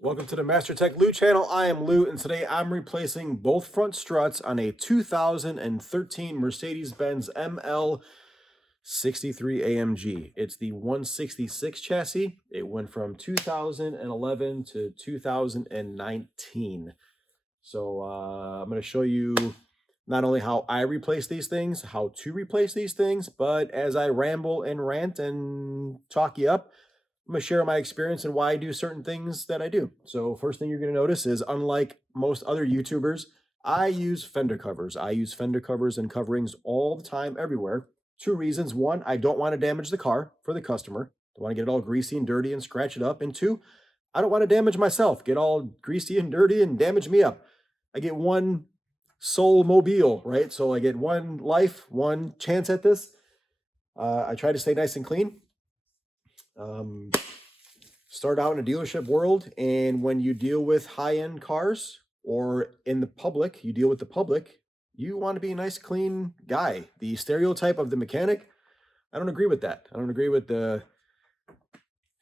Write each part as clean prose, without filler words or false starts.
Welcome to the Master Tech Lou channel. I am Lou, and today I'm replacing both front struts on a 2013 Mercedes-Benz ML63 AMG. It's the 166 chassis. It went from 2011 to 2019. So I'm going to show you not only how I replace these things, how to replace these things, but as I ramble and rant and talk you up, I'm going to share my experience and why I do certain things that I do. So first thing you're going to notice is, unlike most other YouTubers, I use fender covers. I use fender covers and coverings all the time, everywhere. Two reasons. One, I don't want to damage the car for the customer. I want to get it all greasy and dirty and scratch it up. And two, I don't want to damage myself, get all greasy and dirty and damage me up. I get one soul mobile, right? So I get one life, one chance at this. I try to stay nice and clean. Start out in a dealership world, and when you deal with high-end cars or in the public, you deal with the public, you want to be a nice, clean guy. The stereotype of the mechanic, I don't agree with that. I don't agree with the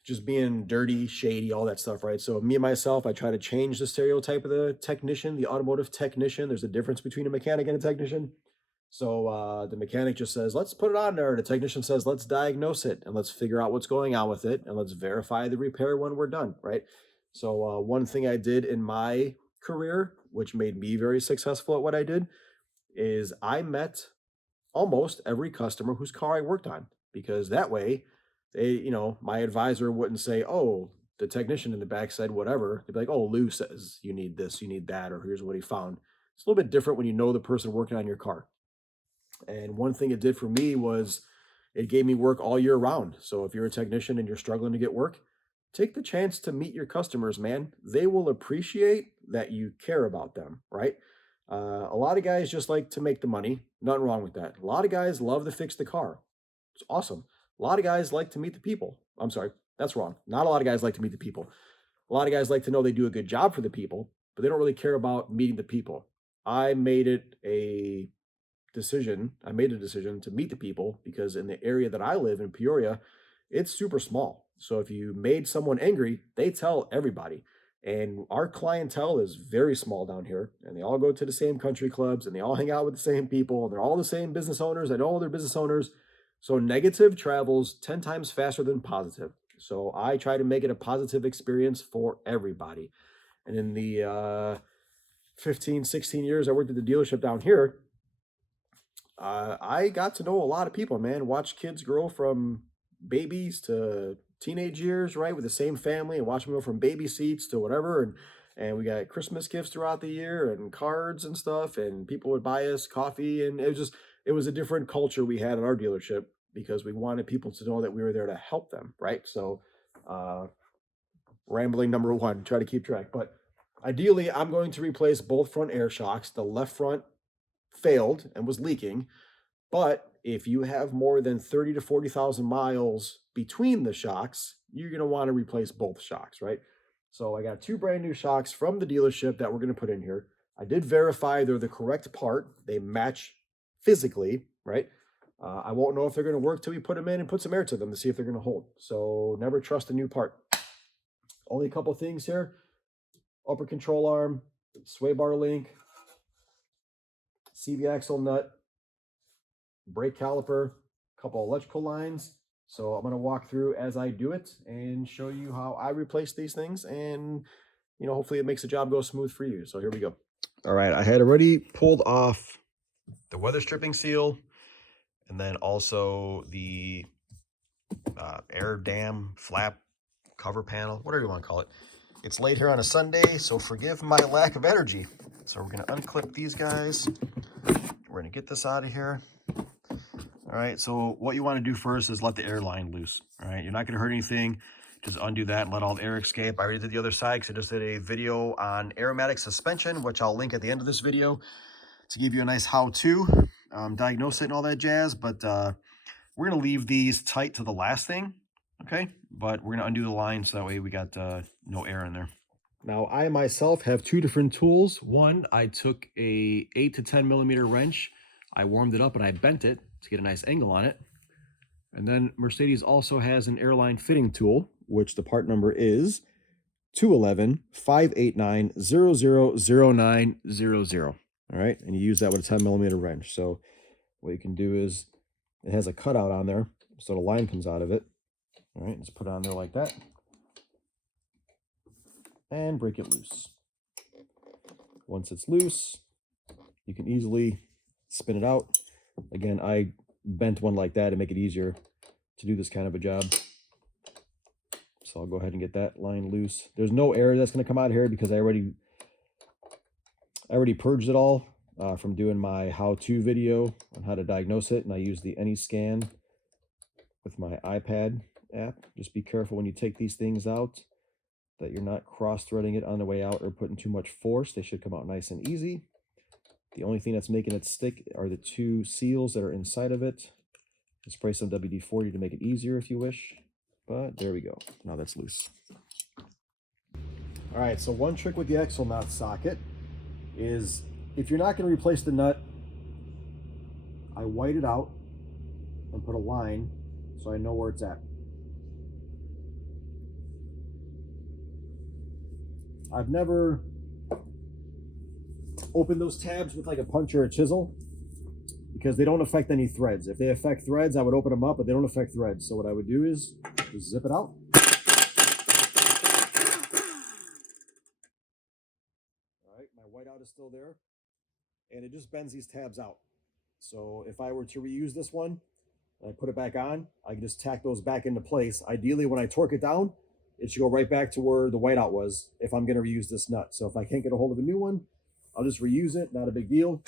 just being dirty, shady, all that stuff, right? So me and myself, I try to change the stereotype of the technician, the automotive technician. There's a difference between a mechanic and a technician. So the mechanic just says, let's put it on there. The technician says, let's diagnose it and let's figure out what's going on with it and let's verify the repair when we're done, right? So one thing I did in my career, which made me very successful at what I did, is I met almost every customer whose car I worked on, because that way my advisor wouldn't say, oh, the technician in the back said whatever. They'd be like, oh, Lou says you need this, you need that, or here's what he found. It's a little bit different when you know the person working on your car. And one thing it did for me was it gave me work all year round. So if you're a technician and you're struggling to get work, take the chance to meet your customers, man. They will appreciate that you care about them, right? A lot of guys just like to make the money. Nothing wrong with that. A lot of guys love to fix the car. It's awesome. A lot of guys like to meet the people. I'm sorry, that's wrong. Not a lot of guys like to meet the people. A lot of guys like to know they do a good job for the people, but they don't really care about meeting the people. I made it a decision. I made a decision to meet the people because in the area that I live in, Peoria, it's super small. So if you made someone angry, they tell everybody. And our clientele is very small down here, and they all go to the same country clubs and they all hang out with the same people, and they're all the same business owners. I know all their business owners. So negative travels 10 times faster than positive. So I try to make it a positive experience for everybody. And in the 15, 16 years I worked at the dealership down here, I got to know a lot of people, man. Watch kids grow from babies to teenage years, right, with the same family, and watch them go from baby seats to whatever. And we got Christmas gifts throughout the year and cards and stuff, and people would buy us coffee, and it was a different culture we had at our dealership because we wanted people to know that we were there to help them, right? So rambling number one, try to keep track. But ideally, I'm going to replace both front air shocks. The left front failed and was leaking, but if you have more than 30 to 40,000 miles between the shocks, you're going to want to replace both shocks, right? So I got two brand new shocks from the dealership that we're going to put in here. I did verify they're the correct part. They match physically, right? I won't know if they're going to work till we put them in and put some air to them to see if they're going to hold. So never trust a new part. Only a couple things here. Upper control arm, sway bar link, CV axle nut, brake caliper, a couple electrical lines. So I'm going to walk through as I do it and show you how I replace these things, and hopefully it makes the job go smooth for you. So here we go. All right, I had already pulled off the weather stripping seal, and then also the air dam flap cover panel, whatever you want to call it. It's late here on a Sunday, so forgive my lack of energy. So we're going to unclip these guys. We're going to get this out of here. All right, so what you want to do first is let the air line loose. All right, you're not going to hurt anything. Just undo that and let all the air escape. I already did the other side because I just did a video on aromatic suspension, which I'll link at the end of this video to give you a nice how-to, diagnose it and all that jazz. But we're going to leave these tight to the last thing, okay? But we're going to undo the line so that way we got no air in there. Now, I myself have two different tools. One, I took a 8 to 10 millimeter wrench. I warmed it up and I bent it to get a nice angle on it. And then Mercedes also has an airline fitting tool, which the part number is 211-589-000900. All right, and you use that with a 10 millimeter wrench. So what you can do is, it has a cutout on there, so the line comes out of it. All right, just put it on there like that, and break it loose. Once it's loose, you can easily spin it out. Again, I bent one like that to make it easier to do this kind of a job. So I'll go ahead and get that line loose. There's no air that's going to come out here because I already purged it all from doing my how-to video on how to diagnose it, and I use the AnyScan with my iPad app. Just be careful when you take these things out that you're not cross-threading it on the way out or putting too much force. They should come out nice and easy. The only thing that's making it stick are the two seals that are inside of it. Just spray some WD-40 to make it easier if you wish. But there we go. Now that's loose. All right, so one trick with the axle nut socket is, if you're not going to replace the nut, I white it out and put a line so I know where it's at. I've never opened those tabs with like a punch or a chisel because they don't affect any threads. If they affect threads, I would open them up, but they don't affect threads. So what I would do is just zip it out. All right, my whiteout is still there, and it just bends these tabs out. So if I were to reuse this one, and I put it back on, I can just tack those back into place. Ideally, when I torque it down, it should go right back to where the whiteout was if I'm going to reuse this nut. So if I can't get a hold of a new one, I'll just reuse it, not a big deal.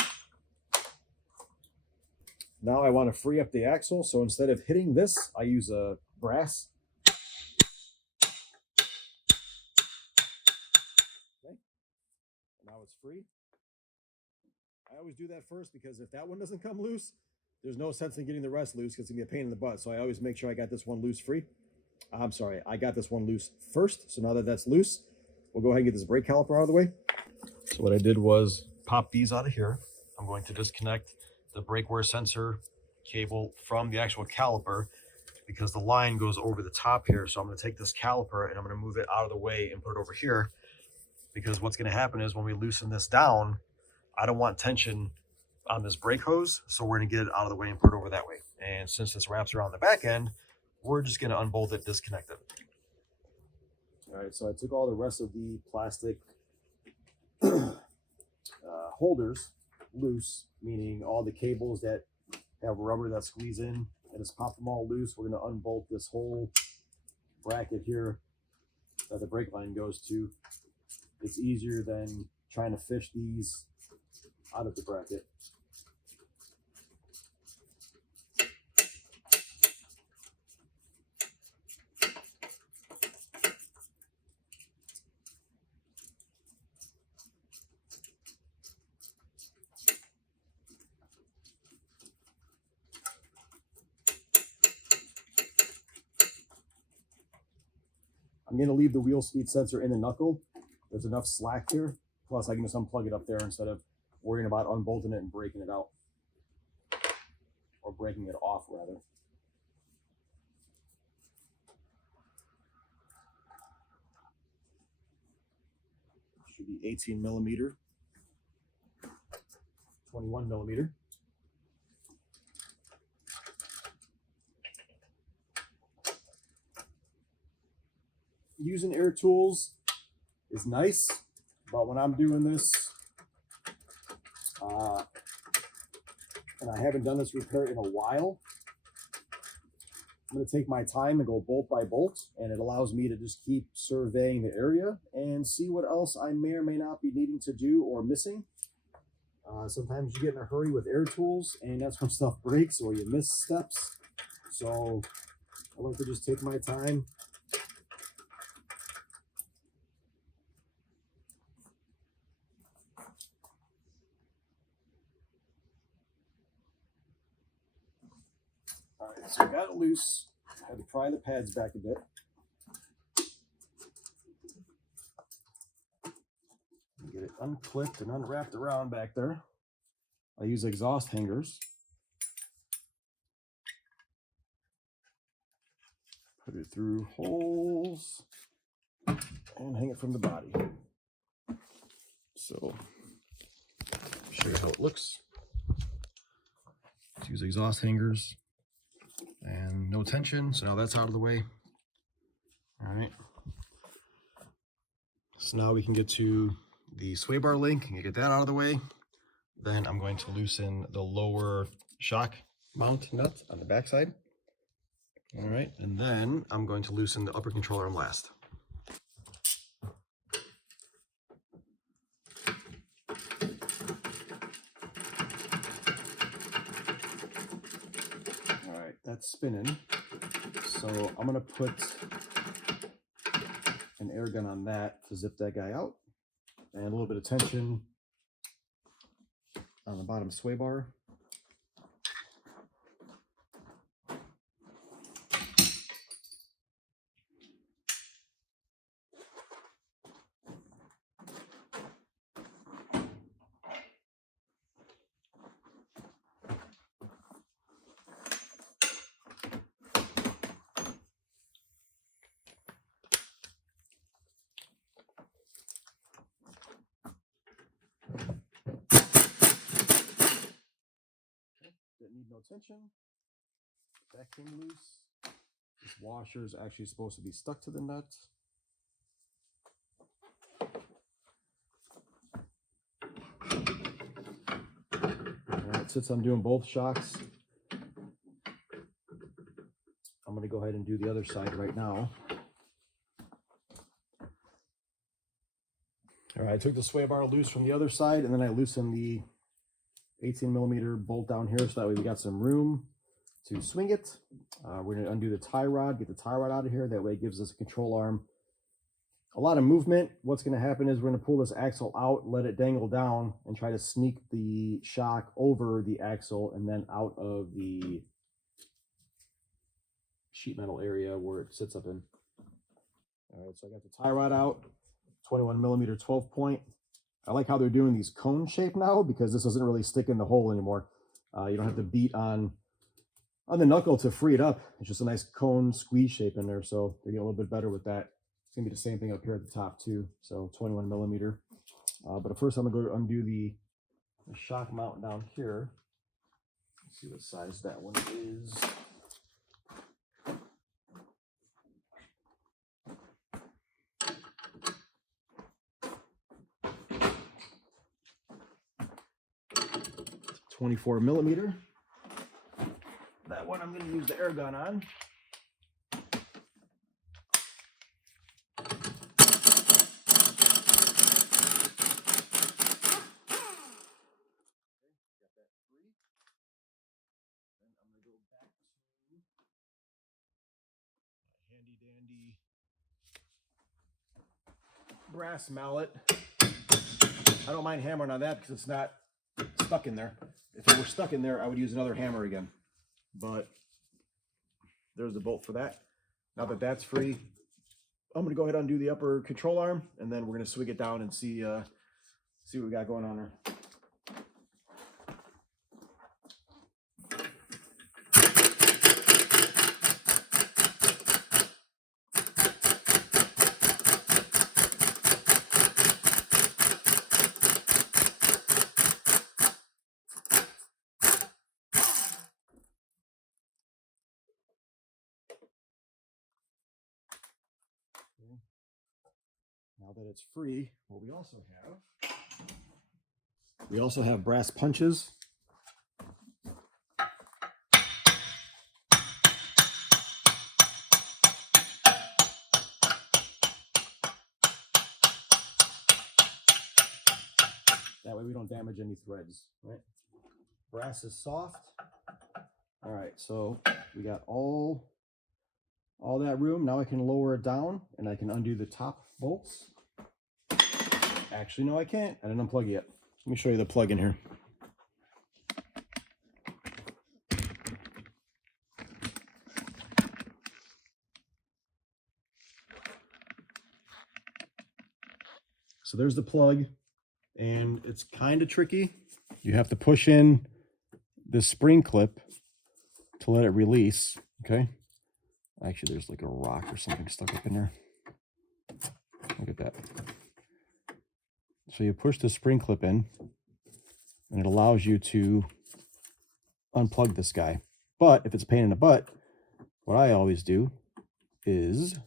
Now I want to free up the axle, so instead of hitting this, I use a brass. Okay, now it's free. I always do that first because if that one doesn't come loose, there's no sense in getting the rest loose because it's going to be a pain in the butt. So I always make sure I got this one loose free. I'm sorry, I got this one loose first. So now that that's loose, we'll go ahead and get this brake caliper out of the way. So what I did was pop these out of here. I'm going to disconnect the brake wear sensor cable from the actual caliper because the line goes over the top here. So I'm going to take this caliper and I'm going to move it out of the way and put it over here, because what's going to happen is when we loosen this down, I don't want tension on this brake hose. So we're going to get it out of the way and put it over that way. And since this wraps around the back end, we're just going to unbolt it, disconnect it. All right, so I took all the rest of the plastic holders loose, meaning all the cables that have rubber that squeeze in, and just pop them all loose. We're going to unbolt this whole bracket here that the brake line goes to. It's easier than trying to fish these out of the bracket. I'm going to leave the wheel speed sensor in the knuckle. There's enough slack here. Plus, I can just unplug it up there instead of worrying about unbolting it and breaking it out. Or breaking it off, rather. Should be 18 millimeter, 21 millimeter. Using air tools is nice, but when I'm doing this, and I haven't done this repair in a while, I'm going to take my time and go bolt by bolt, and it allows me to just keep surveying the area and see what else I may or may not be needing to do or missing. Sometimes you get in a hurry with air tools, and that's when stuff breaks or you miss steps. So I like to just take my time. All right, so I got it loose. I had to pry the pads back a bit. Get it unclipped and unwrapped around back there. I use exhaust hangers. Put it through holes and hang it from the body. So, show you how it looks. Let's use exhaust hangers and no tension. So now that's out of the way. All right. So now we can get to the sway bar link and get that out of the way. Then I'm going to loosen the lower shock mount nut on the backside. All right, and then I'm going to loosen the upper control arm last. All right, that's spinning. So I'm gonna put an air gun on that to zip that guy out, and a little bit of tension on the bottom sway bar. Didn't need no tension. That came loose. This washer is actually supposed to be stuck to the nut. Alright, since I'm doing both shocks, I'm going to go ahead and do the other side right now. Alright, I took the sway bar loose from the other side, and then I loosened the 18mm bolt down here, so that way we got some room to swing it. We're going to undo the tie rod, get the tie rod out of here. That way it gives us a control arm a lot of movement. What's going to happen is we're going to pull this axle out, let it dangle down, and try to sneak the shock over the axle and then out of the sheet metal area where it sits up in. All right, so I got the tie rod out, 21mm 12 point. I like how they're doing these cone shape now, because this doesn't really stick in the hole anymore. You don't have to beat on the knuckle to free it up. It's just a nice cone squeeze shape in there, so they're getting a little bit better with that. It's gonna be the same thing up here at the top too, so 21mm. But first I'm gonna go undo the shock mount down here. Let's see what size that one is. It's 24mm. That one I'm going to use the air gun on. Handy dandy brass mallet. I don't mind hammering on that because it's not stuck in there. If it were stuck in there, I would use another hammer again. But there's the bolt for that. Now that that's free, I'm going to go ahead and undo the upper control arm, and then we're going to swing it down and see what we got going on there. Now that it's free, what we also have brass punches. That way we don't damage any threads, right? Brass is soft. All right, so we got all that room. Now I can lower it down and I can undo the top bolts. Actually, no, I can't. I didn't unplug it yet. Let me show you the plug in here. So there's the plug, and it's kind of tricky. You have to push in this spring clip to let it release, okay? Actually, there's like a rock or something stuck up in there. Look at that. So you push the spring clip in, and it allows you to unplug this guy. But if it's a pain in the butt, what I always do is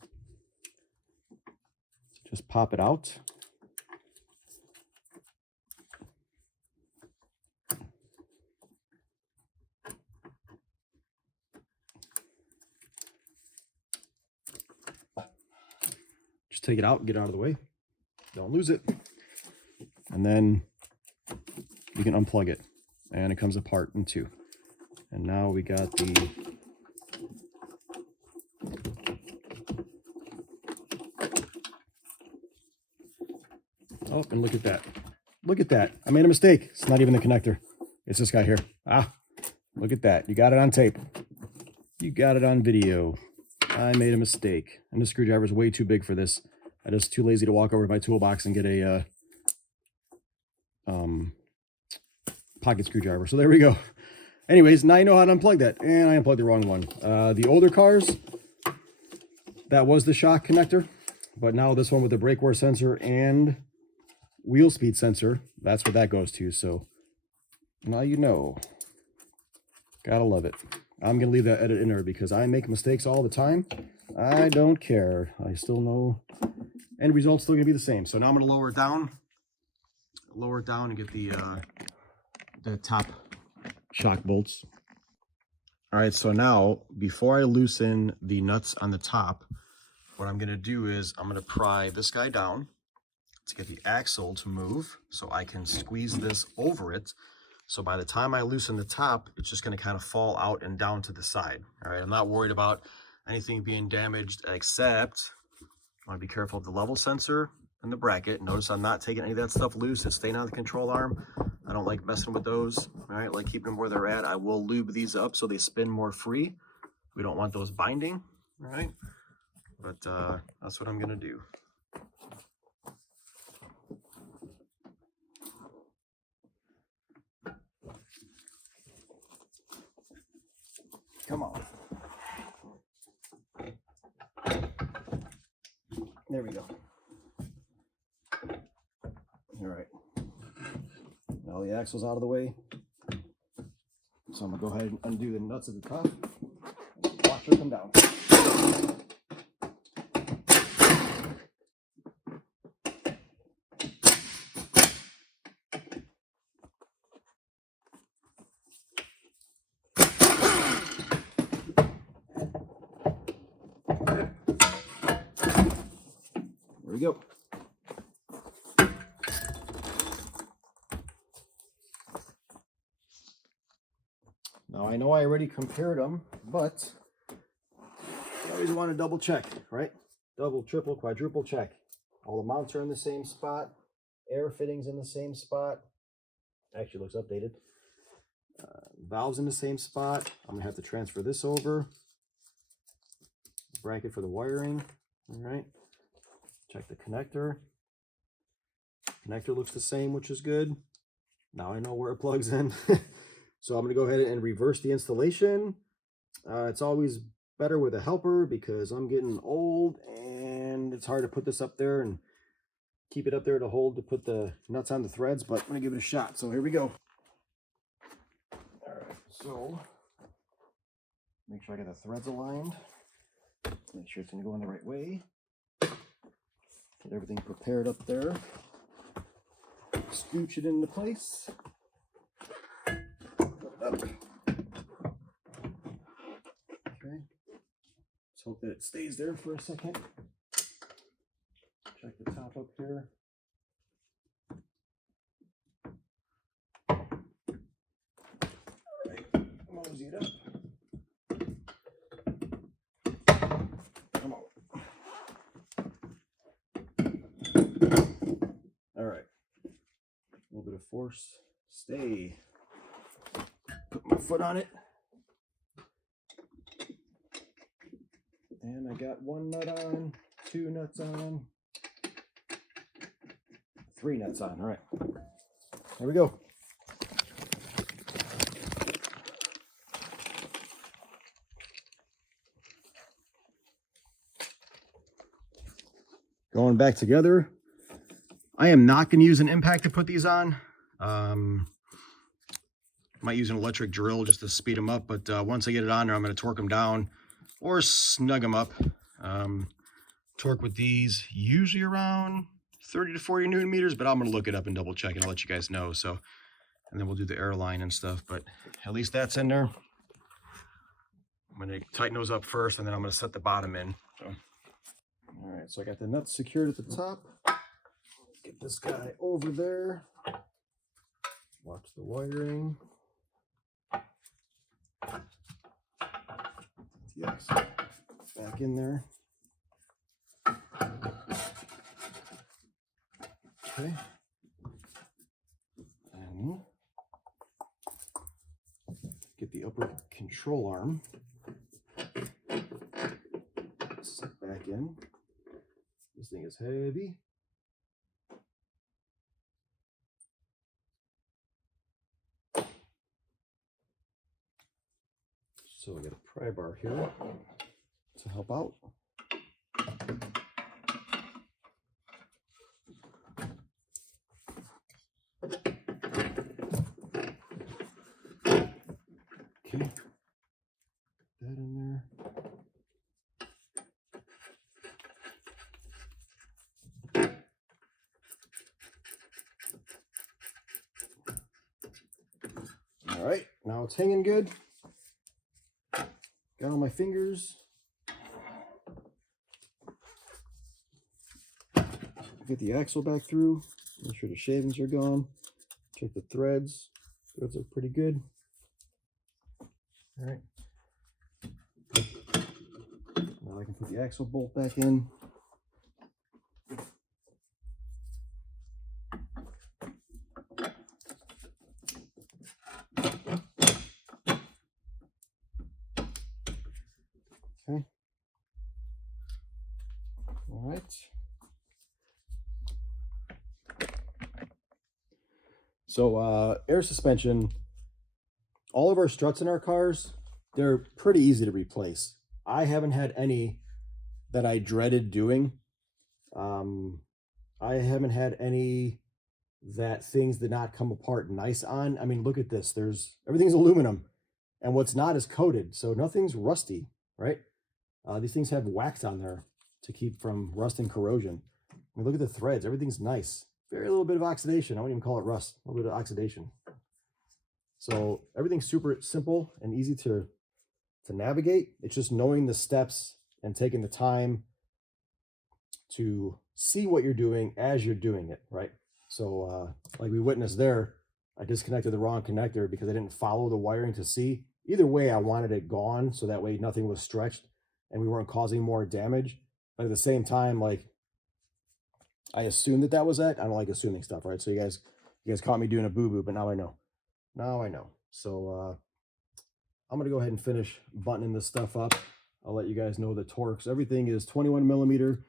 just pop it out. Just take it out and get it out of the way. Don't lose it. And then you can unplug it. And it comes apart in two. And now we got the oh, and look at that. Look at that. I made a mistake. It's not even the connector. It's this guy here. Ah, look at that. You got it on tape. You got it on video. I made a mistake. And this screwdriver is way too big for this. I'm just too lazy to walk over to my toolbox and get a pocket screwdriver. So there we go. Anyways, now you know how to unplug that. And I unplugged the wrong one. The older cars, that was the shock connector. But now this one with the brake wear sensor and wheel speed sensor, that's what that goes to. So now you know. Gotta love it. I'm going to leave that edit in there because I make mistakes all the time. I don't care. I still know end result's still going to be the same. So now I'm going to lower it down and get the top shock bolts. All right, so now before I loosen the nuts on the top, what I'm going to do is I'm going to pry this guy down to get the axle to move so I can squeeze this over it. So by the time I loosen the top, it's just going to kind of fall out and down to the side. All right, I'm not worried about anything being damaged, except I want to be careful of the level sensor and the bracket. Notice I'm not taking any of that stuff loose. It's staying on the control arm. I don't like messing with those. All right, like keeping them where they're at. I will lube these up so they spin more free. We don't want those binding, all right? But that's what I'm going to do. Come on. There we go. All right. Now the axle's out of the way. So I'm going to go ahead and undo the nuts at the top. Watch her come down. There we go. Now I know I already compared them, but you always want to double check, right? Double, triple, quadruple check. All the mounts are in the same spot. Air fittings in the same spot. Actually looks updated. Valves in the same spot. I'm gonna have to transfer this over. Bracket for the wiring. All right. Check the connector. Connector looks the same, which is good. Now I know where it plugs in. So I'm going to go ahead and reverse the installation. It's always better with a helper because I'm getting old and it's hard to put this up there and keep it up there to hold to put the nuts on the threads, but I'm going to give it a shot. So here we go. All right, so make sure I get the threads aligned. Make sure it's going to go in the right way. Get everything prepared up there. Scooch it into place. Up. Okay. Let's hope that it stays there for a second. Check the top up here. Alright, mosey it up. Come on. Alright. A little bit of force. Stay. Put my foot on it. And I got one nut on, two nuts on, three nuts on. All right. There we go. going back together. I am not going to use an impact to put these on. Might use an electric drill just to speed them up, but once I get it on there, I'm going to torque them down or snug them up. Torque with these usually around 30 to 40 Newton meters, but I'm going to look it up and double check and I'll let you guys know. So, and then we'll do the airline and stuff, but at least that's in there. I'm going to tighten those up first, and then I'm going to set the bottom in. So, all right, so I got the nuts secured at the top. Get this guy over there. Watch the wiring. Yes, back in there. Okay. And get the upper control arm. Set back in. This thing is heavy. So I got a pry bar here to help out. Okay, that in there. All right, now it's hanging good. Got all my fingers. Get the axle back through. Make sure the shavings are gone. Check the threads. Threads are pretty good. All right. Now I can put the axle bolt back in. Okay. All right. So air suspension, all of our struts in our cars, they're pretty easy to replace. I haven't had any that I dreaded doing. I haven't had any that things did not come apart nice on. I mean, look at this. Everything's aluminum, and what's not is coated, so nothing's rusty, right? These things have wax on there to keep from rust and corrosion. I mean, look at the threads. Everything's nice. Very little bit of oxidation. I wouldn't even call it rust. A little bit of oxidation. So everything's super simple and easy to navigate. It's just knowing the steps and taking the time to see what you're doing as you're doing it, right? So like we witnessed there, I disconnected the wrong connector because I didn't follow the wiring to see. Either way, I wanted it gone so that way nothing was stretched and we weren't causing more damage. But at the same time, like, I assumed that was it. I don't like assuming stuff, right? So you guys caught me doing a boo-boo, but now I know. Now I know. So I'm going to go ahead and finish buttoning this stuff up. I'll let you guys know the torques. Everything is 21 millimeter,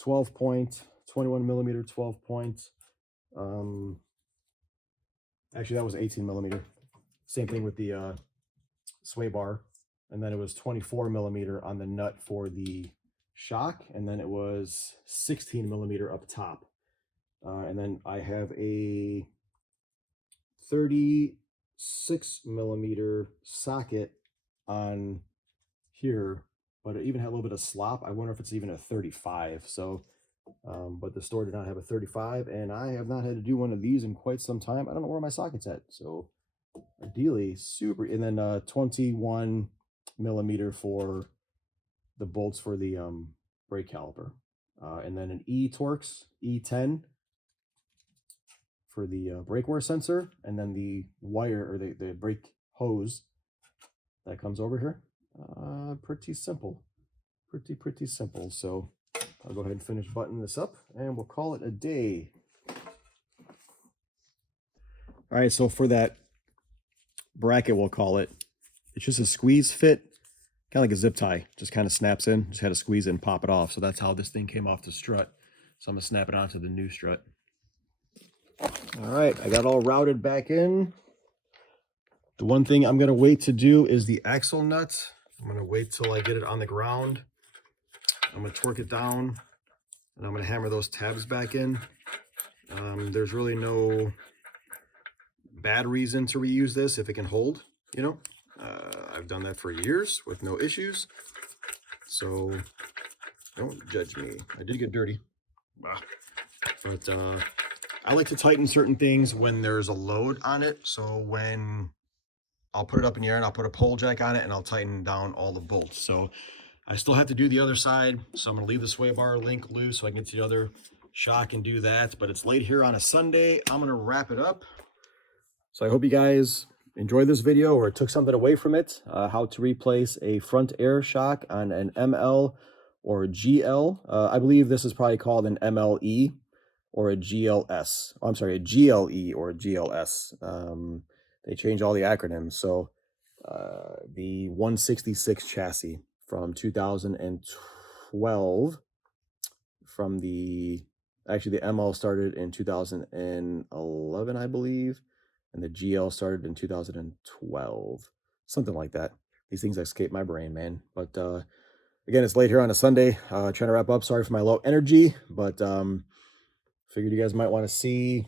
12 point, 21 millimeter, 12 point. Actually, that was 18 millimeter. Same thing with the sway bar. And then it was 24 millimeter on the nut for the shock. And then it was 16 millimeter up top. And then I have a 36 millimeter socket on here, but it even had a little bit of slop. I wonder if it's even a 35. So, but the store did not have a 35, and I have not had to do one of these in quite some time. I don't know where my socket's at. So ideally super, and then 21 millimeter for the bolts for the brake caliper, and then an Torx E10 for the brake wear sensor, and then the wire or the brake hose that comes over here. Pretty simple, pretty simple. So I'll go ahead and finish buttoning this up and we'll call it a day. All right, so for that bracket, we'll call it, it's just a squeeze fit, kind of like a zip tie, just kind of snaps in. Just had to squeeze it and pop it off. So that's how this thing came off the strut. So I'm gonna snap it onto the new strut. All right, I got all routed back in. The one thing I'm gonna wait to do is the axle nut. I'm gonna wait till I get it on the ground. I'm gonna torque it down and I'm going to hammer those tabs back in. There's really no bad reason to reuse this if it can hold, you know. I've done that for years with no issues, so don't judge me. I did get dirty, but I like to tighten certain things when there's a load on it. So when I'll put it up in the air and I'll put a pole jack on it and I'll tighten down all the bolts. So I still have to do the other side. So I'm gonna leave the sway bar link loose so I can get to the other shock and do that. But it's late here on a Sunday. I'm gonna wrap it up. So I hope you guys enjoyed this video or took something away from it. How to replace a front air shock on an ML or a GL. I believe this is probably called an MLE or a GLS. Oh, I'm sorry, a GLE or a GLS. They change all the acronyms. So the 166 chassis from 2012, from the ML started in 2011, I believe, and the GL started in 2012, something like that. These things escape my brain, man. But again, it's late here on a Sunday. Trying to wrap up. Sorry for my low energy, but figured you guys might want to see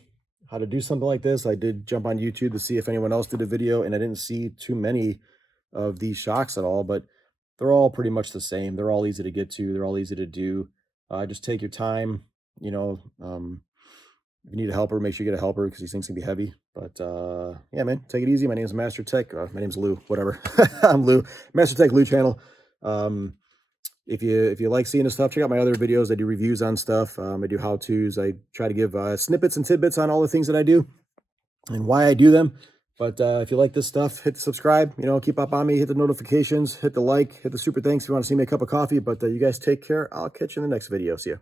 how to do something like this. I did jump on YouTube to see if anyone else did a video, and I didn't see too many of these shocks at all, but they're all pretty much the same. They're all easy to get to. They're all easy to do. Just take your time, you know. If you need a helper, make sure you get a helper because these things can be heavy. But yeah, man, take it easy. My name is Master Tech. My name's Lou, whatever. I'm Lou. Master Tech Lou channel. If you like seeing this stuff, check out my other videos. I do reviews on stuff. I do how-tos. I try to give snippets and tidbits on all the things that I do and why I do them. But if you like this stuff, hit subscribe. You know, keep up on me. Hit the notifications. Hit the like. Hit the super thanks if you want to see me a cup of coffee. But you guys take care. I'll catch you in the next video. See ya.